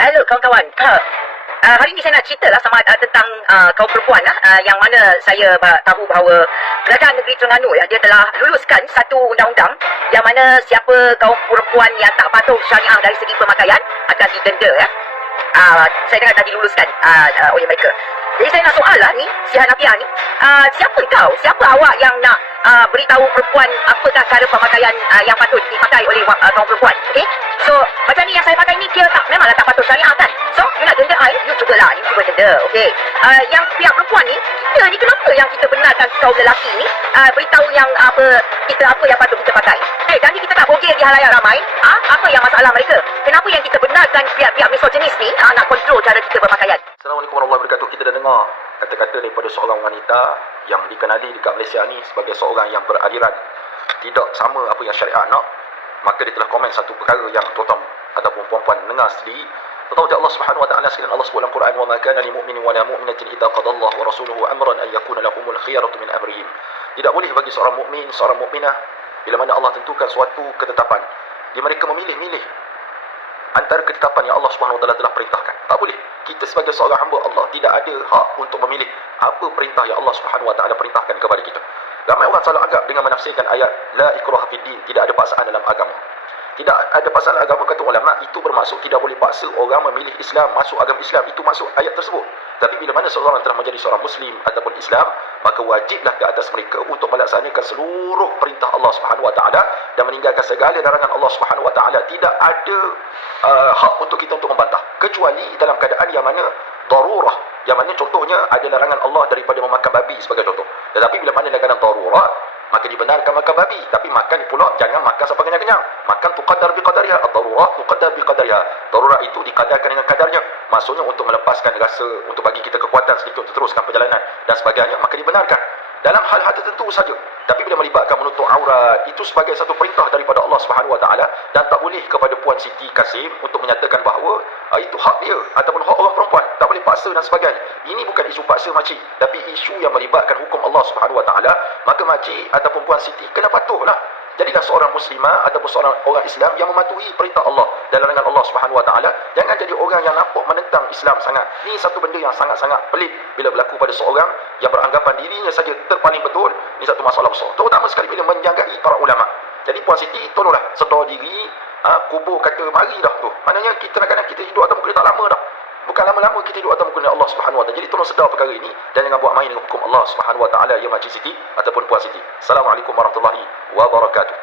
Halo kawan-kawan. Hari ni saya nak cerita lah tentang kaum perempuan yang mana saya tahu bahawa Kerajaan Negeri Terengganu dia telah luluskan satu undang-undang yang mana siapa kaum perempuan yang tak patuh syariah dari segi pemakaian akan didenda saya dengar dah diluluskan oleh mereka. Jadi saya nak soal lah ni, si Hanafiah ni, siapa awak yang nak beritahu perempuan apakah cara pemakaian yang patut dipakai oleh kaum perempuan? Okay? So macam ni yang saya pakai ni, dia memanglah tak patut syariah kan? So you nak denda you jugalah, you juga denda. Okay? Yang pihak perempuan ni, kita ni kenapa yang kita benarkan kaum lelaki ni beritahu yang apa yang patut kita pakai? Jadi kita tak bogel di halayak ramai. Apa yang masalah mereka? Kenapa yang kita benarkan pihak-pihak misoginis ni nak kontrol cara kita berpakaian? Assalamualaikum warahmatullahi wabarakatuh. Kita dah dengar kata-kata daripada seorang wanita yang dikenali dekat Malaysia ni sebagai seorang yang beraliran tidak sama apa yang syariat nak. Maka dia telah komen satu perkara yang tuan-tuan ataupun puan-puan dengar sendiri. Tahu Allah Subhanahu wa taala sekalian, Allah sebut dalam Quran, "Wa ma kana lil mu'minin wa la mu'minatin idza qadallahu wa rasuluhu amran an yakuna lahumul khiyaratu min amrihim." Tidak boleh bagi seorang mukmin, seorang mukminah, bila mana Allah tentukan suatu ketetapan, dia mereka memilih-milih antara ketetapan yang Allah Subhanahu wa taala telah perintahkan. Tak boleh. Kita sebagai seorang hamba Allah tidak ada hak untuk memilih apa perintah yang Allah Subhanahu wa taala perintahkan kepada kita. Ramai orang salah agak dengan menafsirkan ayat la ikraha fid din, tidak ada paksaan dalam agama. Tidak ada paksaan agama, kata ulama, itu bermaksud tidak boleh paksa orang memilih Islam, masuk agama Islam. Itu maksud ayat tersebut. Tapi bila mana seorang telah menjadi seorang Muslim ataupun Islam, maka wajiblah ke atas mereka untuk melaksanakan seluruh perintah Allah Subhanahu wa taala dan meninggalkan segala larangan Allah Subhanahu wa taala. Tidak ada hak untuk kita untuk membantah, kecuali dalam keadaan yang mana darurah, yang mana contohnya ada larangan Allah daripada memakan babi sebagai contoh. Tetapi bila mana dalam keadaan darurah, maka dibenarkan makan babi, tapi makan pula jangan makan sampai kenyang-kenyang. Makan tuqaddar biqadariha, ad-darurat tuqaddar biqadariha. Darurat itu dikadarkan dengan kadarnya. Maksudnya untuk melepaskan rasa, untuk bagi kita kekuatan sedikit untuk teruskan perjalanan dan sebagainya, maka dibenarkan dalam hal-hal tertentu saja. Tapi bila melibatkan menutup aurat, itu sebagai satu perintah daripada Allah Subhanahu wa taala, dan tak boleh kepada Puan Siti Kasim untuk menyatakan bahawa itu hak dia ataupun hak orang perempuan, tak boleh paksa dan sebagainya. Ini bukan isu paksa makcik, tapi isu yang melibatkan hukum Allah Subhanahu wa taala. Maka makcik ataupun Puan Siti kena patuhlah. Jadilah seorang muslimah ataupun seorang orang Islam yang mematuhi perintah Allah dan larangan Allah Subhanahu wa taala. Jangan jadi orang yang nampak menentang Islam sangat. Ini satu benda yang sangat-sangat pelik bila berlaku pada seorang yang beranggapan dirinya saja terpaling betul. Ini satu masalah besar, terutama sekali bila menjangkai para ulama. Jadi Puan Siti, tolonglah sedar diri, kubur kata mari dah tu. Maknanya kita kadang-kadang kita hidup atas muka tak lama dah. Bukan lama-lama kita hidup atas muka Allah Subhanahu wa taala. Jadi tolong sedar perkara ini dan jangan buat main dengan hukum Allah Subhanahu wa taala, ya Makcik Siti ataupun Puan Siti. Assalamualaikum warahmatullahi wabarakatuh.